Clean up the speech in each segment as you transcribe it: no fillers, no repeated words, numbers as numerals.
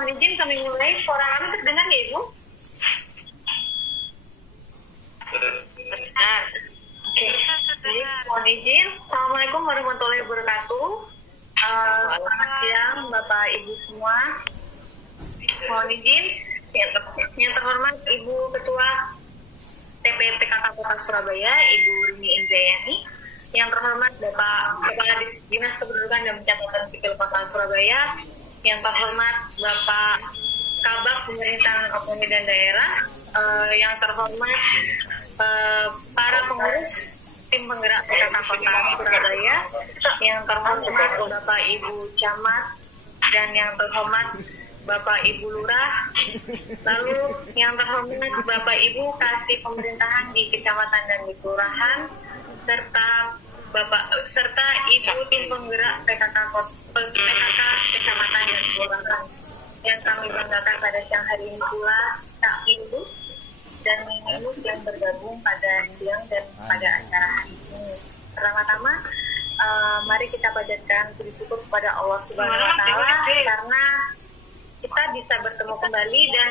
mohon izin kami mulai. Suara kami terdengar ya Ibu? Benar. Oke. Jadi, mohon izin. Assalamualaikum warahmatullahi wabarakatuh. Selamat siang Bapak Ibu semua. Mohon izin. Yang terhormat Ibu Ketua TPPKK Kota Surabaya, Ibu Rini Indrayani. Yang terhormat Bapak Kepala Dinas Kependudukan dan Pencatatan Sipil Kota Surabaya. Yang terhormat Bapak Kabak Pemerintahan Otonomi dan Daerah. Yang terhormat para pengurus tim penggerak PKK Kota Surabaya, yang terhormat Bapak Ibu Camat, dan yang terhormat Bapak Ibu Lurah, lalu yang terhormat Bapak Ibu Kasih Pemerintahan di Kecamatan dan di Kelurahan, serta Ibu tim penggerak PKK Kecamatan dan Kelurahan. Yang kami banggakan pada siang hari ini pula Cak Mindu dan Mindu yang bergabung pada siang dan pada acara hari ini. Pertama-tama, mari kita panjatkan puji syukur kepada Allah Subhanahu Wa Taala karena kita bisa bertemu kembali dan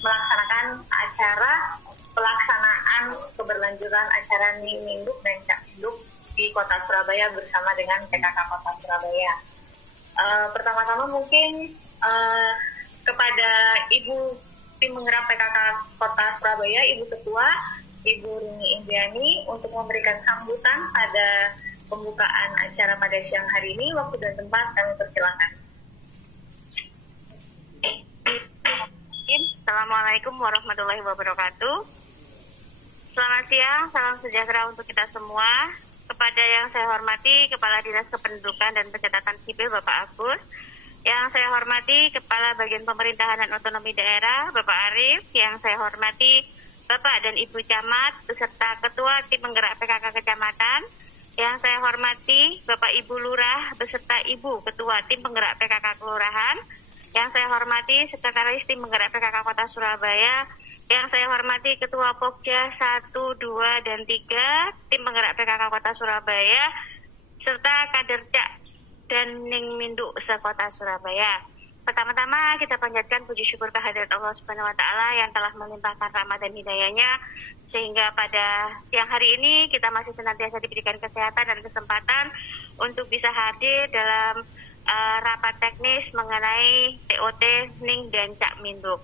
melaksanakan acara pelaksanaan keberlanjutan acara Ning Minduk dan Cak Minduk di Kota Surabaya bersama dengan PKK Kota Surabaya. Pertama-tama mungkin kepada Ibu tim penggerak PKK Kota Surabaya, Ibu Ketua, Ibu Rini Indrayani untuk memberikan sambutan pada pembukaan acara pada siang hari ini. Waktu dan tempat kami persilakan. Assalamualaikum warahmatullahi wabarakatuh. Selamat siang, salam sejahtera untuk kita semua. Kepada yang saya hormati Kepala Dinas Kependudukan dan Pencatatan Sipil Bapak Agus, yang saya hormati Kepala Bagian Pemerintahan dan Otonomi Daerah Bapak Arif, yang saya hormati Bapak dan Ibu Camat beserta Ketua Tim Penggerak PKK Kecamatan, yang saya hormati Bapak Ibu Lurah beserta Ibu Ketua Tim Penggerak PKK Kelurahan, yang saya hormati Sekretaris Tim Penggerak PKK Kota Surabaya, yang saya hormati Ketua Pokja 1, 2, dan 3 Tim Penggerak PKK Kota Surabaya, serta kader Cak dan Ning Minduk se-Kota Surabaya. Pertama-tama kita panjatkan puji syukur kehadirat Allah Subhanahu Wa Taala yang telah melimpahkan rahmat dan hidayahnya sehingga pada siang hari ini kita masih senantiasa diberikan kesehatan dan kesempatan untuk bisa hadir dalam rapat teknis mengenai TOT Ning dan Cak Minduk.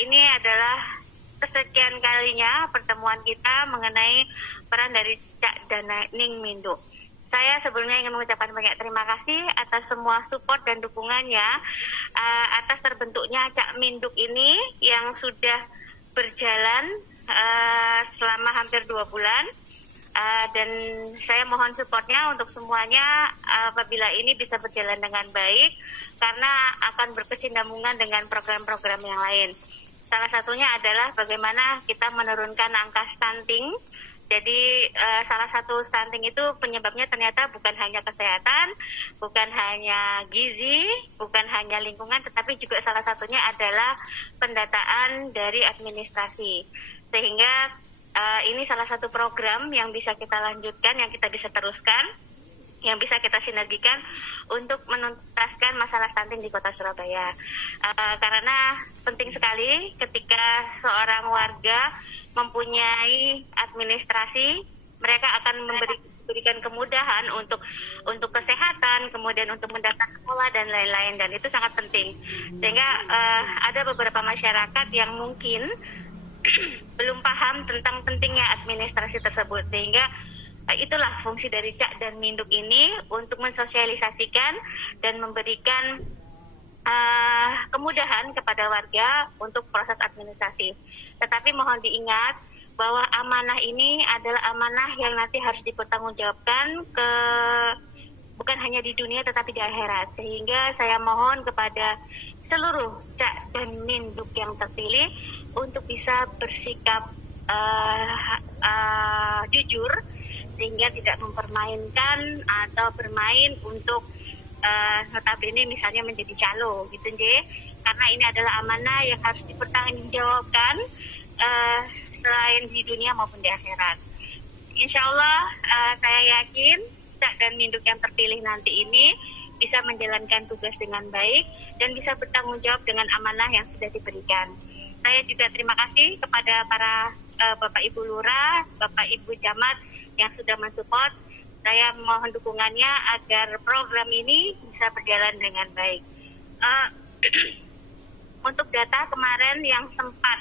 Ini adalah kesekian kalinya pertemuan kita mengenai peran dari Cak dan Ning Minduk. Saya sebelumnya ingin mengucapkan banyak terima kasih atas semua support dan dukungannya atas terbentuknya Cak Minduk ini yang sudah berjalan selama hampir 2 bulan. Dan saya mohon supportnya untuk semuanya apabila ini bisa berjalan dengan baik karena akan berkesinambungan dengan program-program yang lain. Salah satunya adalah bagaimana kita menurunkan angka stunting. Jadi salah satu stunting itu penyebabnya ternyata bukan hanya kesehatan, bukan hanya gizi, bukan hanya lingkungan, tetapi juga salah satunya adalah pendataan dari administrasi. Sehingga ini salah satu program yang bisa kita lanjutkan, yang kita bisa teruskan, yang bisa kita sinergikan untuk menuntaskan masalah stunting di Kota Surabaya. Karena penting sekali ketika seorang warga mempunyai administrasi, mereka akan memberikan kemudahan untuk kesehatan, kemudian untuk mendata sekolah dan lain-lain, dan itu sangat penting. Sehingga ada beberapa masyarakat yang mungkin belum paham tentang pentingnya administrasi tersebut, sehingga itulah fungsi dari Cak dan Minduk ini untuk mensosialisasikan dan memberikan kemudahan kepada warga untuk proses administrasi. Tetapi mohon diingat bahwa amanah ini adalah amanah yang nanti harus dipertanggungjawabkan bukan hanya di dunia tetapi di akhirat. Sehingga saya mohon kepada seluruh Cak dan Minduk yang terpilih untuk bisa bersikap jujur sehingga tidak mempermainkan atau bermain untuk notabene misalnya menjadi calo gitu nggih. Karena ini adalah amanah yang harus dipertanggungjawabkan selain di dunia maupun di akhirat. Insya Allah saya yakin Cak dan Minduk yang terpilih nanti ini bisa menjalankan tugas dengan baik, dan bisa bertanggung jawab dengan amanah yang sudah diberikan. Saya juga terima kasih kepada para Bapak Ibu Lurah, Bapak Ibu Camat yang sudah mensupport. Saya mohon dukungannya agar program ini bisa berjalan dengan baik. Untuk data kemarin yang sempat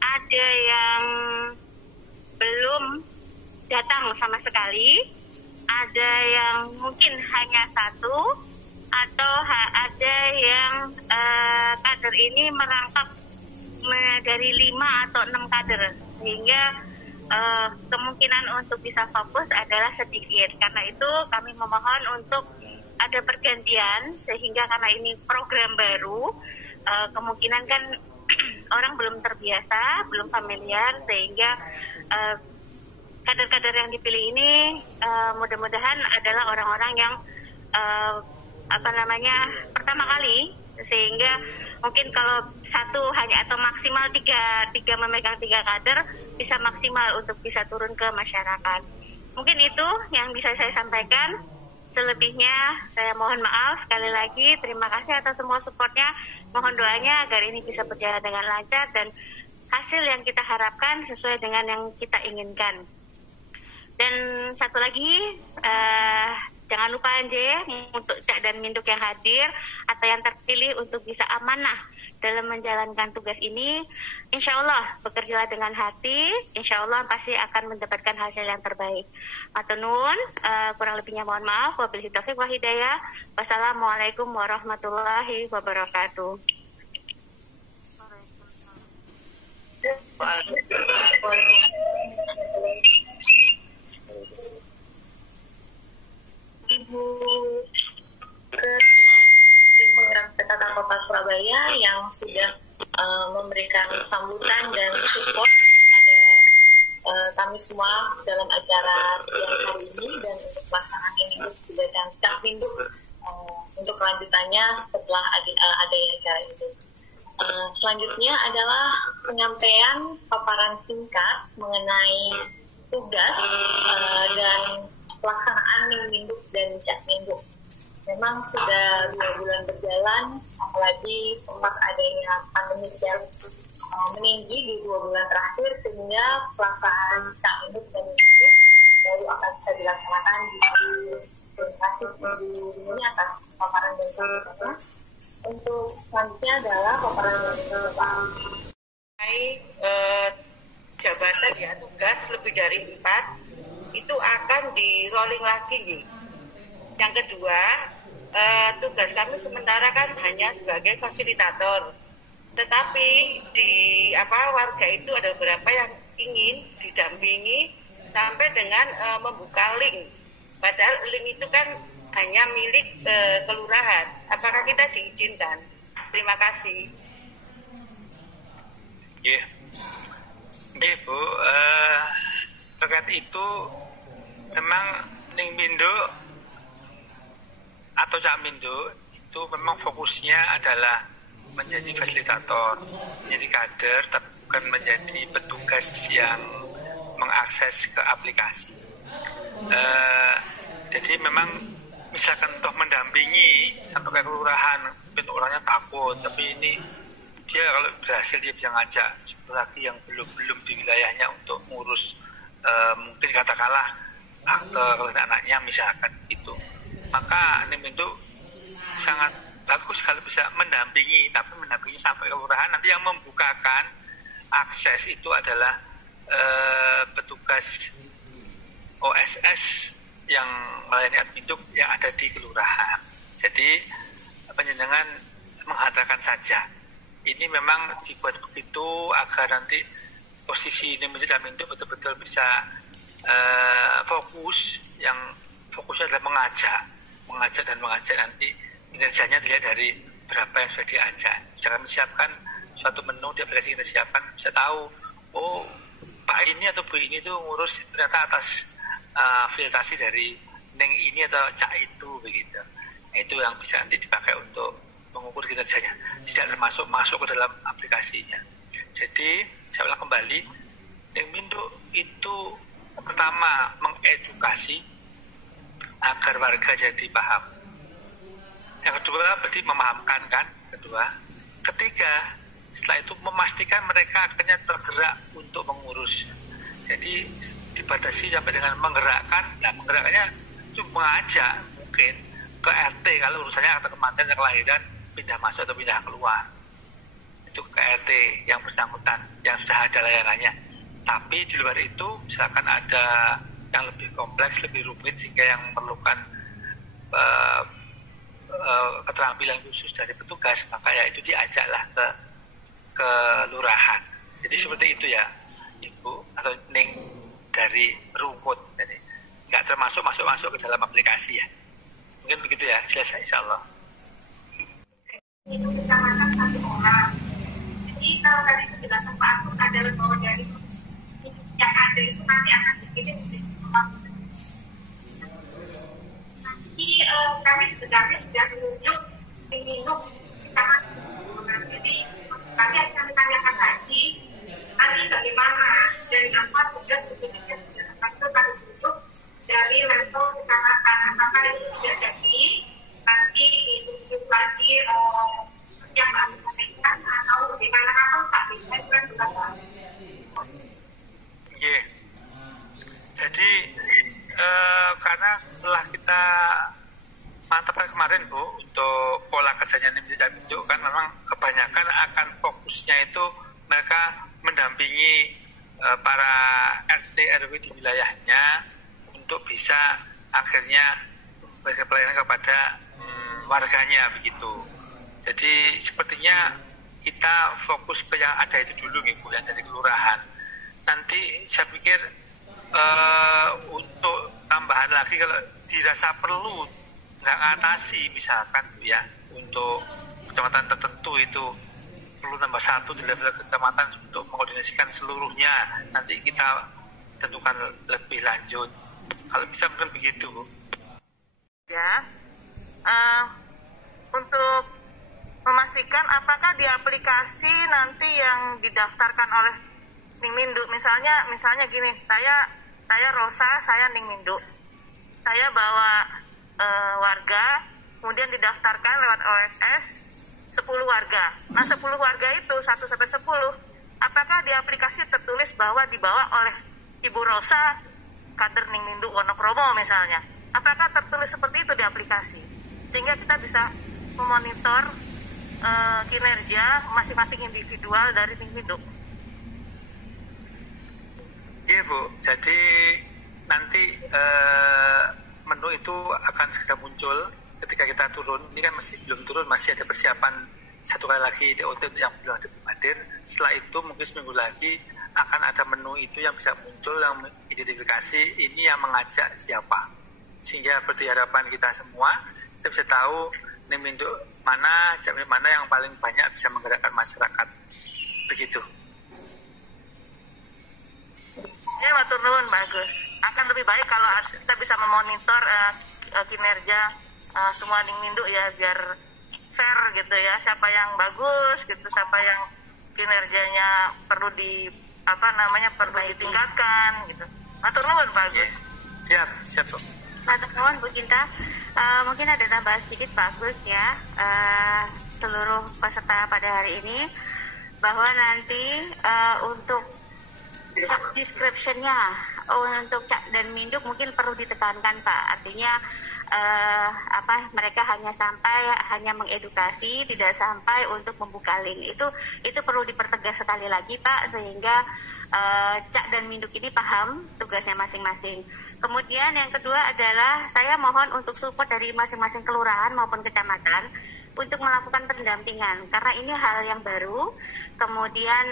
ada yang belum datang sama sekali, ada yang mungkin hanya satu, atau ada yang kader ini merangkap dari 5 atau 6 kader, sehingga kemungkinan untuk bisa fokus adalah sedikit. Karena itu kami memohon untuk ada pergantian, sehingga karena ini program baru, kemungkinan kan orang belum terbiasa, belum familiar, sehingga kader-kader yang dipilih ini mudah-mudahan adalah orang-orang yang pertama kali, sehingga mungkin kalau satu hanya atau maksimal tiga memegang 3 kader bisa maksimal untuk bisa turun ke masyarakat. Mungkin itu yang bisa saya sampaikan. Selebihnya saya mohon maaf sekali lagi. Terima kasih atas semua supportnya. Mohon doanya agar ini bisa berjalan dengan lancar dan hasil yang kita harapkan sesuai dengan yang kita inginkan. Dan satu lagi, jangan lupa untuk Cak dan Minduk yang hadir atau yang terpilih untuk bisa amanah dalam menjalankan tugas ini. Insya Allah bekerjalah dengan hati, insya Allah pasti akan mendapatkan hasil yang terbaik. Matur nuwun, kurang lebihnya mohon maaf. Wabillahi taufiq wal hidayah. Wassalamualaikum warahmatullahi wabarakatuh. Ibu Ketua Tim Penggerak PKK Kota Surabaya yang sudah memberikan sambutan dan support pada kami semua dalam acara siang hari ini, dan untuk pelaksanaan ini juga dan Cak Minduk untuk kelanjutannya setelah adanya acara ini. Selanjutnya adalah penyampaian paparan singkat mengenai tugas dan pelaksanaan Minduk dan Cak Minduk. Memang sudah 2 bulan berjalan, apalagi sempat adanya pandemi yang meninggi di 2 bulan terakhir, sehingga pelaksanaan Cak Minduk dan Minduk baru akan bisa dilaksanakan di lokasi ini atas paparan dan sambutannya. Untuk selanjutnya adalah paparan dari Bapak. Jabatan ya tugas lebih dari 4 itu akan di rolling lagi nih. Yang kedua, tugas kami sementara kan hanya sebagai fasilitator, tetapi di warga itu ada beberapa yang ingin didampingi sampai dengan membuka link, padahal link itu kan hanya milik kelurahan. Apakah kita diizinkan? Terima kasih. Bu, terkait itu memang Ning Minduk atau Cak Minduk itu memang fokusnya adalah menjadi fasilitator, menjadi kader, tapi bukan menjadi petugas yang mengakses ke aplikasi. Jadi memang misalkan toh mendampingi sampai ke kelurahan, mungkin orangnya takut, tapi ini dia kalau berhasil dia bisa ngajak lagi yang belum di wilayahnya untuk ngurus mungkin katakanlah akte kalau anaknya misalkan itu, maka ini itu sangat bagus kalau bisa mendampingi, tapi mendampingi sampai ke kelurahan. Nanti yang membukakan akses itu adalah petugas OSS yang melayani admin yang ada di kelurahan. Jadi penjenengan menghadirkan saja. Ini memang dibuat begitu agar nanti posisi ini menjadi admin betul-betul bisa fokus, yang fokusnya adalah mengajak nanti kinerjanya dilihat dari berapa yang sudah diajak. Jangan menyiapkan suatu menu di aplikasi kita siapkan, bisa tahu, oh Pak ini atau Bu ini tuh ngurus ternyata atas filtrasi dari Neng ini atau Cak itu begitu. Nah, itu yang bisa nanti dipakai untuk mengukur kinerjanya, tidak termasuk masuk ke dalam aplikasinya. Jadi saya ulang kembali, Neng Minduk itu pertama mengedukasi agar warga jadi paham. Yang kedua berarti memahamkan kan, kedua. Ketiga, setelah itu memastikan mereka akhirnya tergerak untuk mengurus. Jadi dibatasi sampai dengan menggerakkan. Nah, menggerakkannya itu mengajak mungkin ke RT kalau urusannya atau kematian dan kelahiran pindah masuk atau pindah keluar. Itu ke RT yang bersangkutan yang sudah ada layanannya. Tapi di luar itu misalkan ada yang lebih kompleks, lebih rumit sehingga yang memerlukan keterampilan khusus dari petugas, maka ya itu diajaklah ke lurahan. Jadi seperti itu ya Ibu atau Ning dari rumput. Jadi nggak termasuk masuk ke dalam aplikasi ya. Mungkin begitu ya, selesai insya Allah. Itu kecamatan satu orang. Jadi kalau tadi penjelasan Pak Agus adalah bahwa dari yang ada itu nanti akan dikirim menjadi nanti kami sebenarnya sudah menunjuk kecamatan tersebut. Jadi maksud kami akan kami tanyakan lagi nanti bagaimana dan apa tugas sebenarnya itu kami sebut dari level kecamatan, apakah itu tidak jadi nanti ditunjuk lagi yang Pak sampaikan atau bagaimana kalau Pak kan tugas lagi. Yeah. Jadi karena setelah kita mantapkan kemarin Bu untuk pola kerjanya Nimduk kan memang kebanyakan akan fokusnya itu mereka mendampingi para RT RW di wilayahnya untuk bisa akhirnya memberikan pelayanan kepada warganya begitu. Jadi sepertinya kita fokus ke yang ada itu dulu Bu, yang dari kelurahan. Nanti saya pikir untuk tambahan lagi kalau dirasa perlu nggak ngatasi misalkan Bu ya, untuk kecamatan tertentu itu perlu nambah satu di level kecamatan untuk mengkoordinasikan seluruhnya, nanti kita tentukan lebih lanjut kalau bisa mungkin begitu Bu. Ya, untuk memastikan apakah di aplikasi nanti yang didaftarkan oleh Ningminduk, misalnya gini, saya Rosa, saya Ningminduk, saya bawa warga, kemudian didaftarkan lewat OSS 10 warga. Nah 10 warga itu 1 sampai 10, apakah di aplikasi tertulis bahwa dibawa oleh Ibu Rosa, kader Ningminduk Wonokromo misalnya? Apakah tertulis seperti itu di aplikasi? Sehingga kita bisa memonitor kinerja masing-masing individual dari Ningminduk. Iya Bu, jadi nanti menu itu akan segera muncul ketika kita turun. Ini kan masih belum turun, masih ada persiapan satu kali lagi TOT yang belum hadir. Setelah itu mungkin seminggu lagi akan ada menu itu yang bisa muncul, yang identifikasi ini yang mengajak siapa. Sehingga seperti harapan kita semua, kita bisa tahu Niminduk mana, jamil mana yang paling banyak bisa menggerakkan masyarakat. Begitu. Ya, matur nuwun bagus. Akan lebih baik kalau kita bisa memonitor kinerja semua Ningminduk ya, biar fair gitu ya. Siapa yang bagus gitu, siapa yang kinerjanya perlu perlu ditingkatkan gitu. Matur nuwun bagus. Siap Bu. Matur nuwun Bu Cinta. Mungkin ada tambahan sedikit Pak Agus ya, seluruh peserta pada hari ini, bahwa nanti untuk description-nya untuk Cak dan Minduk mungkin perlu ditekankan Pak. Artinya mereka hanya mengedukasi, tidak sampai untuk membuka link. Itu perlu dipertegas sekali lagi Pak, sehingga Cak dan Minduk ini paham tugasnya masing-masing. Kemudian yang kedua adalah saya mohon untuk support dari masing-masing kelurahan maupun kecamatan untuk melakukan pendampingan, karena ini hal yang baru. Kemudian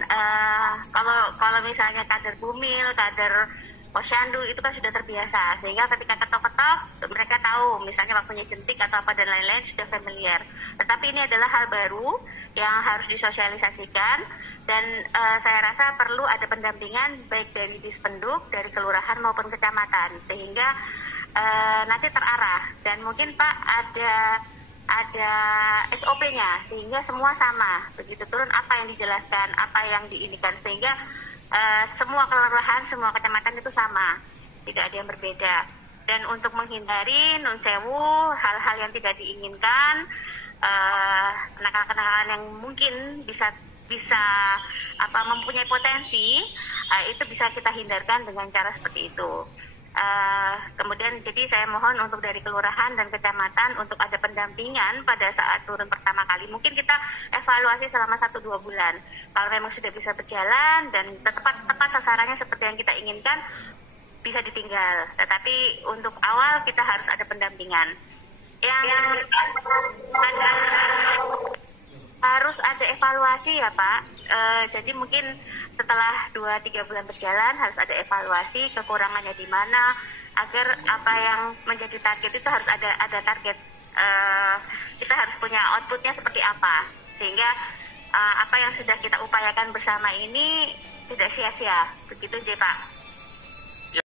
kalau misalnya kader Bumil, kader Posyandu itu kan sudah terbiasa, sehingga ketika ketok-ketok mereka tahu misalnya waktunya jentik atau apa dan lain-lain, sudah familiar. Tetapi ini adalah hal baru yang harus disosialisasikan, dan saya rasa perlu ada pendampingan baik dari Dispenduk, dari kelurahan maupun kecamatan, sehingga nanti terarah. Dan mungkin Pak ada SOP-nya sehingga semua sama, begitu turun apa yang dijelaskan, apa yang diindikan, sehingga semua kelurahan, semua kecamatan itu sama, tidak ada yang berbeda. Dan untuk menghindari nun sewu hal-hal yang tidak diinginkan, kenakalan-kenakalan yang mungkin bisa mempunyai potensi, itu bisa kita hindarkan dengan cara seperti itu. Kemudian jadi saya mohon untuk dari kelurahan dan kecamatan untuk ada pendampingan pada saat turun pertama kali. Mungkin kita evaluasi selama 1-2 bulan. Kalau memang sudah bisa berjalan dan tepat sasarannya seperti yang kita inginkan, bisa ditinggal. Tetapi untuk awal kita harus ada pendampingan. Yang harus ada evaluasi ya Pak. Jadi mungkin setelah 2-3 bulan berjalan harus ada evaluasi kekurangannya di mana, agar apa yang menjadi target itu harus ada target. Kita harus punya outputnya seperti apa, sehingga apa yang sudah kita upayakan bersama ini tidak sia-sia. Begitu aja Pak.